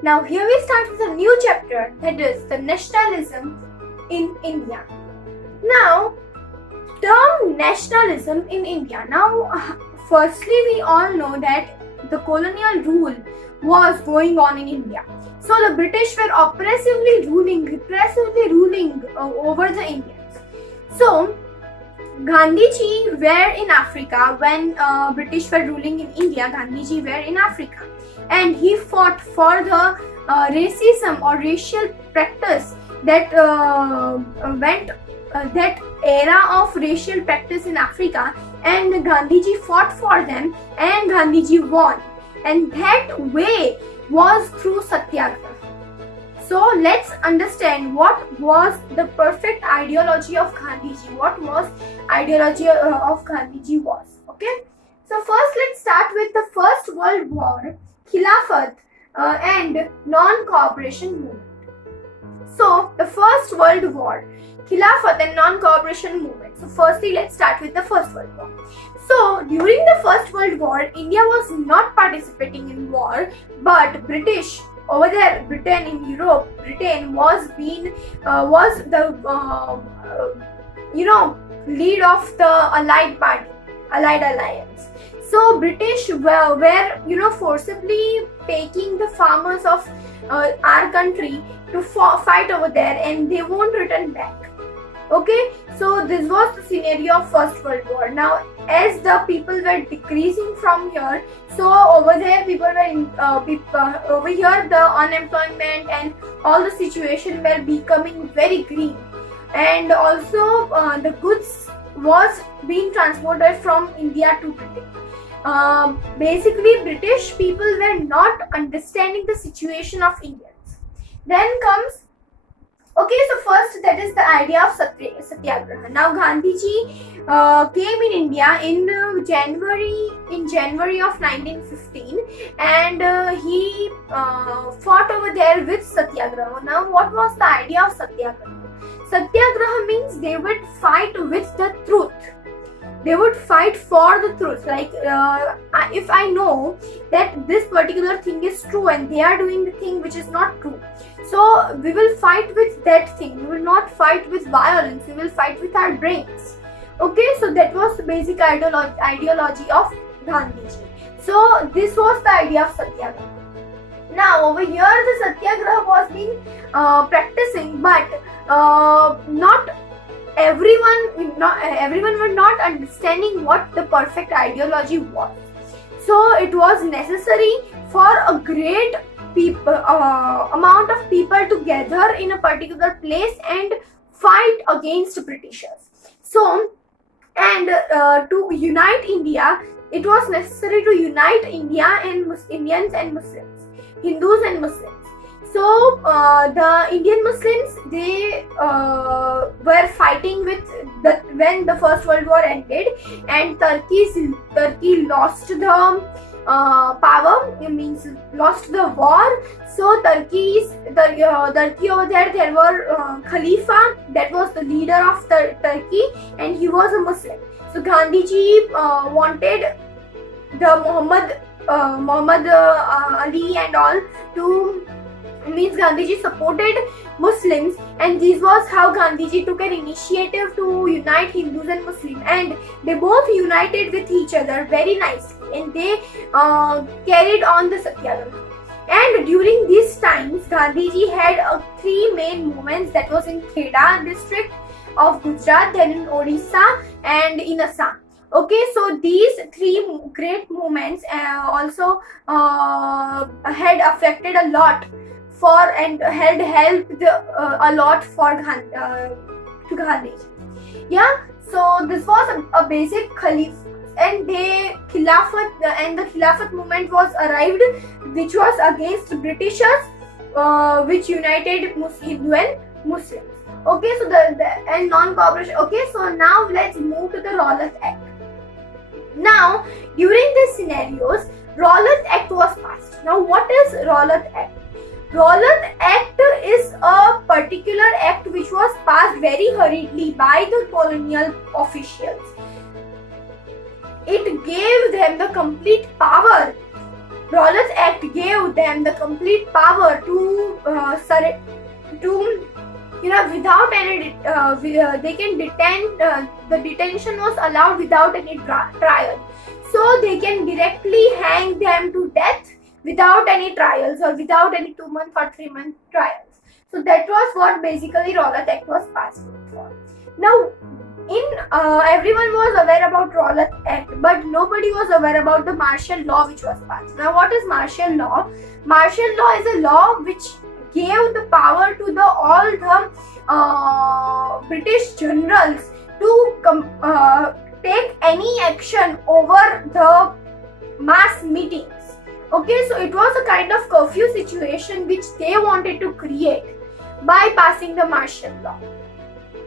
Now here we start with a new chapter, that is the nationalism in India. Now, term nationalism in India. Now, firstly we all know that the colonial rule was going on in India. So the British were repressively ruling over the Indians. So Gandhiji were in Africa when British were ruling in India. Gandhiji were in Africa, and he fought for the racism or racial practice that that era of racial practice in Africa, and Gandhiji fought for them, and Gandhiji won, and that way was through satyagraha. So let's understand what was the perfect ideology of Gandhiji. What was ideology of Gandhiji was. Okay. So first let's start with the First World War, Khilafat and non-cooperation movement. So the First World War, Khilafat and non-cooperation movement. So firstly let's start with the First World War. So during the First World War, India was not participating in war, but British over there, Britain in Europe, Britain was the lead of the Allied Party, Allied Alliance. So British were forcibly taking the farmers of our country to fight over there, and they won't return back. Okay, so this was the scenario of First World War. Now, as the people were decreasing from here, so over there people were over here the unemployment and all the situation were becoming very green, and also the goods was being transported from India to Britain. Basically, British people were not understanding the situation of Indians. Then comes, okay, so first that is the idea of satyagraha. Now Gandhiji came in India in January of 1915, and he fought over there with satyagraha. Now what was the idea of satyagraha? Satyagraha means they would fight with the truth. They would fight for the truth. Like if I know that this particular thing is true and they are doing the thing which is not true, so we will fight with that thing. We will not fight with violence. We will fight with our brains. Okay, so that was the basic ideology of Gandhiji. So this was the idea of satyagraha. Now over here the satyagraha was being practicing, but not everyone were not understanding what the perfect ideology was. So it was necessary for a great amount of people to gather in a particular place and fight against Britishers. So, and to unite India, it was necessary to unite India and Indians and Muslims, Hindus and Muslims. So the Indian Muslims, they were fighting when the First World War ended, and Turkey lost the power. It means lost the war. So Turkey over there were Khalifa, that was the leader of Turkey, and he was a Muslim. So Gandhiji wanted the Muhammad Ali and all to, means Gandhiji supported Muslims, and this was how Gandhiji took an initiative to unite Hindus and Muslims, and they both united with each other very nicely, and they carried on the satyagraha. And during these times, Gandhiji had three main movements, that was in Kheda district of Gujarat, then in Odisha, and in Assam. Okay, so these three great movements also had affected a lot for and had helped a lot for to Gandhiji. Yeah, so this was a basic Khalif, and the Khilafat movement was arrived, which was against Britishers, which united Hindu and Muslims. Okay, so and non-cooperation. Okay, so now let's move to the Rowlatt Act. Now, during these scenarios, Rowlatt Act was passed. Now, what is Rowlatt Act? Rowlatt Act is a particular act which was passed very hurriedly by the colonial officials. It gave them the complete power Rowlatt's Act gave them the complete power to without any they can detain. The detention was allowed without any trial, so they can directly hang them to death without any trials or without any 2-month or 3-month trials. So that was what basically Rowlatt Act was passed for. Now, everyone was aware about Rowlatt Act, but nobody was aware about the martial law which was passed. Now, what is martial law? Martial law is a law which gave the power to all the British generals to take any action over the mass meetings. Okay, so it was a kind of curfew situation which they wanted to create by passing the martial law.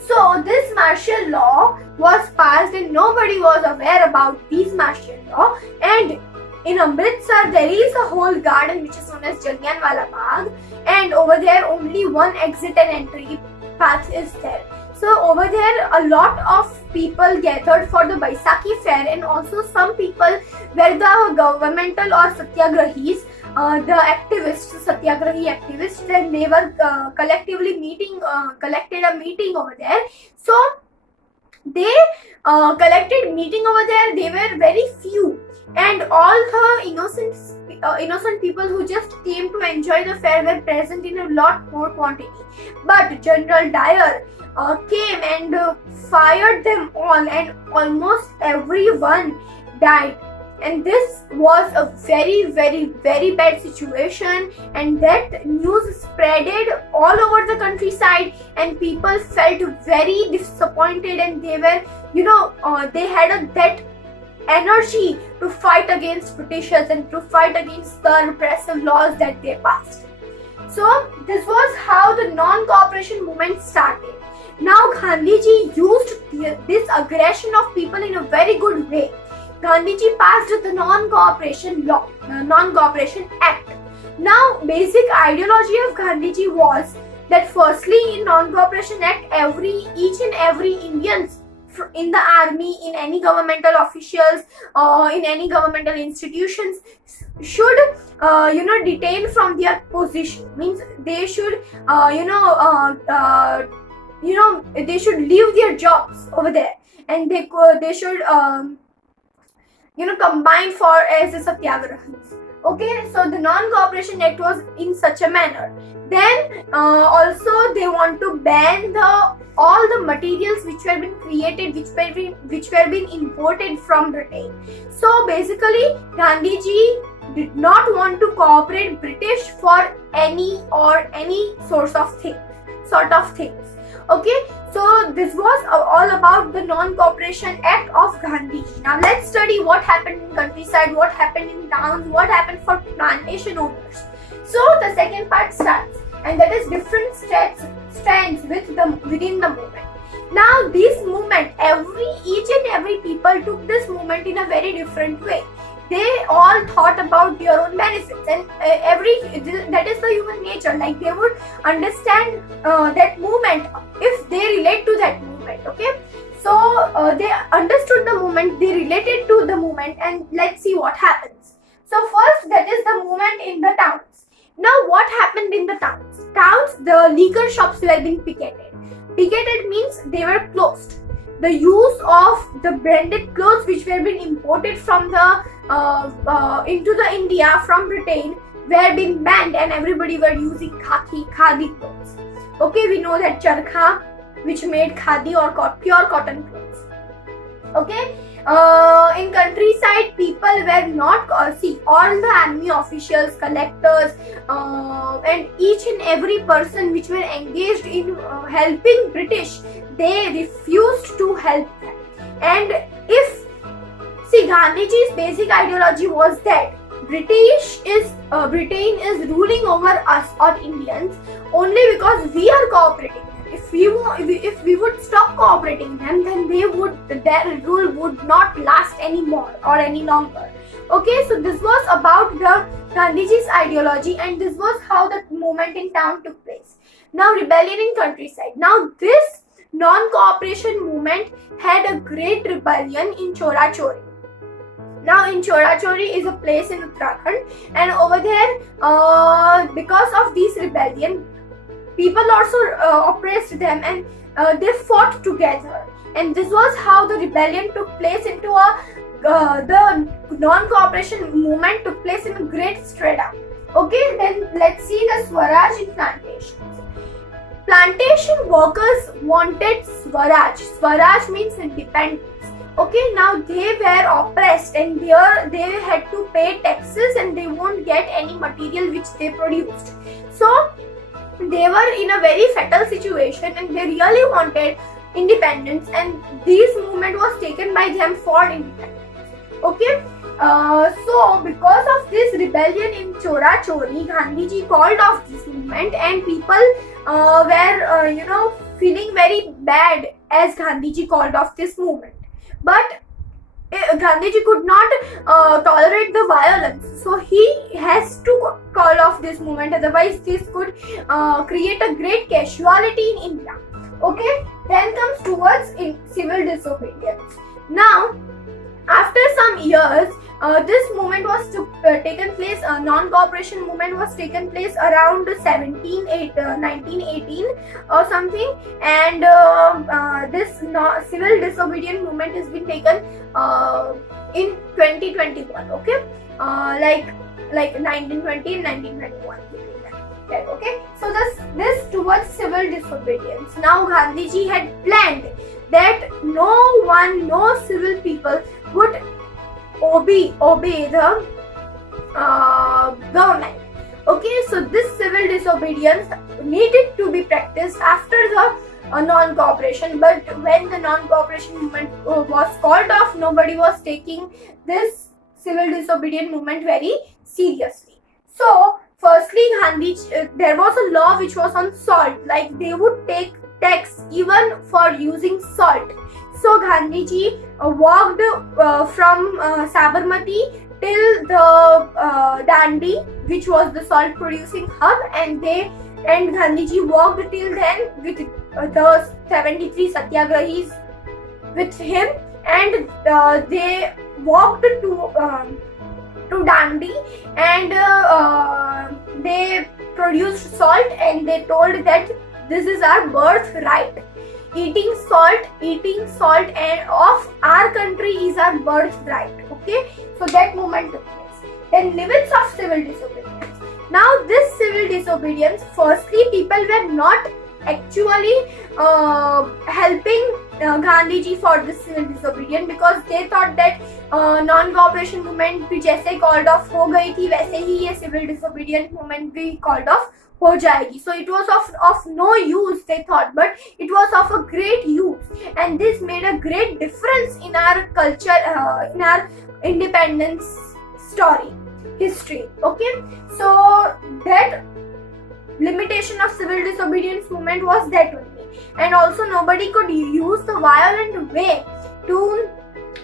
So this martial law was passed and nobody was aware about this martial law. And in Amritsar there is a whole garden which is known as Jallianwala Bagh, and over there only one exit and entry path is there. So over there a lot of people gathered for the Baisakhi fair, and also some people were the governmental or satyagrahis, the activists, satyagrahi activists, and they were collectively collected a meeting over there. So they collected meeting over there. They were very few, and all the innocent people who just came to enjoy the fair were present in a lot more quantity. But General Dyer came and fired them all, and almost everyone died. And this was a very, very, very bad situation, and that news spreaded all over the countryside, and people felt very disappointed, and they were, they had that energy to fight against Britishers and to fight against the repressive laws that they passed. So this was how the non-cooperation movement started. Now Gandhiji used this aggression of people in a very good way. Gandhiji passed the non-cooperation law, non-cooperation act. Now, basic ideology of Gandhiji was that firstly, in non-cooperation act, each and every Indians in the army, in any governmental officials, in any governmental institutions should, detain from their position. Means they should, they should leave their jobs over there, and they should. Combined for as a satyagrahis. Okay, so the non-cooperation act was in such a manner. Then also they want to ban all the materials which were been created, which were being imported from Britain. So basically, Gandhiji did not want to cooperate British for any sort of things. Okay, so this was all about the non-cooperation act of Gandhiji. Now let's study what happened in countryside, what happened in towns, what happened for plantation owners. So the second part starts, and that is different strands within the movement. Now this movement, each and every people took this movement in a very different way. They all thought about their own benefits, and that is the human nature. Like they would understand that movement if they relate to that movement. Okay, so they understood the movement, they related to the movement, and let's see what happens. So first, that is the movement in the towns. Now what happened in the towns? The liquor shops were being picketed. Picketed means they were closed. The use of the branded clothes which were being imported from into the India from Britain were being banned, and everybody were using khadi clothes. Okay, we know that charkha, which made khadi or pure cotton clothes. Okay, in countryside people were not all the army officials, collectors, and each and every person which were engaged in helping British, they refused to help them. And Gandhiji's basic ideology was that Britain is ruling over us or Indians only because we are cooperating. If we would stop cooperating them, then their rule would not last anymore or any longer. Okay, so this was about the Gandhiji's ideology, and this was how the movement in town took place. Now rebellion in countryside. Now this non-cooperation movement had a great rebellion in Chora Chori. Now in Chorachori is a place in Uttarakhand, and over there, because of this rebellion, people also oppressed them, and they fought together. And this was how the rebellion took place into the non-cooperation movement took place in Great Strata. Okay, then let's see the Swaraj in plantations. Plantation workers wanted Swaraj. Swaraj means independence. Okay, now they were oppressed, and they had to pay taxes, and they won't get any material which they produced. So they were in a very fatal situation, and they really wanted independence, and this movement was taken by them for independence. Okay, so because of this rebellion in Chorachori, Gandhiji called off this movement, and people were feeling very bad as Gandhiji called off this movement. But Gandhiji could not tolerate the violence, so he has to call off this movement, otherwise this could create a great casualty in India. Okay, then comes towards civil disobedience. Now, after some years, this movement was taken place, non-cooperation movement was taken place around 1918 or something, and this civil disobedience movement has been taken in 2021, okay, like 1920 and 1921. Okay, so this towards civil disobedience. Now Gandhiji had planned that no civil people would obey the government. Okay, so this civil disobedience needed to be practiced after the non-cooperation, but when the non-cooperation movement was called off, nobody was taking this civil disobedience movement very seriously. So firstly, there was a law which was on salt, like they would take tax even for using salt. So Gandhiji walked from Sabarmati till the Dandi, which was the salt producing hub, and Gandhiji walked till then with the 73 satyagrahis with him, and they walked to Dandi, and they produced salt, and they told that this is our birthright. Eating salt and of our country is our birthright. Okay, so that movement took place. Then limits of civil disobedience. Now this civil disobedience, firstly, people were not actually helping Gandhiji for this civil disobedience, because they thought that non-cooperation movement भी जैसे called off हो गई थी, वैसे ही ये civil disobedience movement भी called off हो जाएगी. So it was of no use, they thought, but it was of a great use, and this made a great difference in our culture, in our independence history. Okay, so that limitation of civil disobedience movement was that only, and also nobody could use the violent way to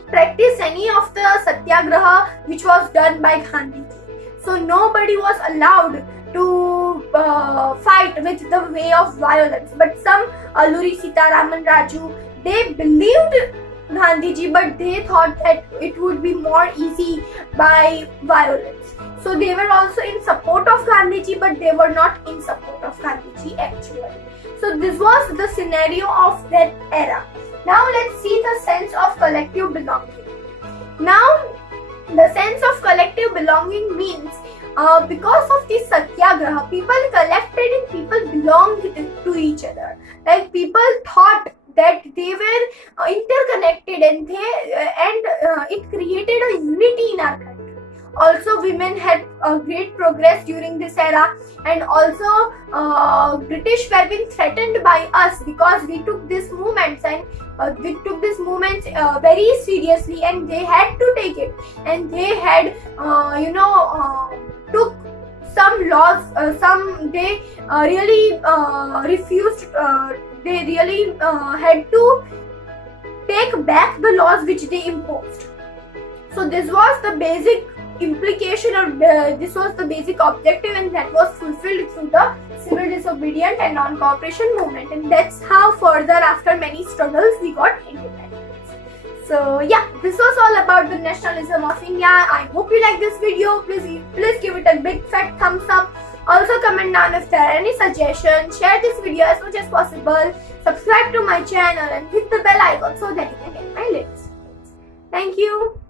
practice any of the satyagraha which was done by Gandhiji. So nobody was allowed to fight with the way of violence. But some Alluri Sitaraman Raju, they believed Gandhiji, but they thought that it would be more easy by violence. So they were also in support of Gandhiji, but they were not in support of Gandhiji actually. So this was the scenario of that era. Now let's see the sense of collective belonging. Now the sense of collective belonging means because of this satyagraha, people collected and people belonged to each other. Like people thought that they were interconnected, and it created a unity in our country. Also, women had great progress during this era, and also British were being threatened by us because we took these movements very seriously, and they had to take it, and they had took some laws, they really refused, they really had to take back the laws which they imposed. So this was the basic implication, or this was the basic objective, and that was fulfilled through the civil disobedience and non-cooperation movement, and that's how further, after many struggles, we got independence. So yeah, this was all about the nationalism of India. I hope you like this video. Please give it a big fat thumbs up. Also comment down if there are any suggestions. Share this video as much as possible. Subscribe to my channel and hit the bell icon so that you can get my latest videos. Thank you.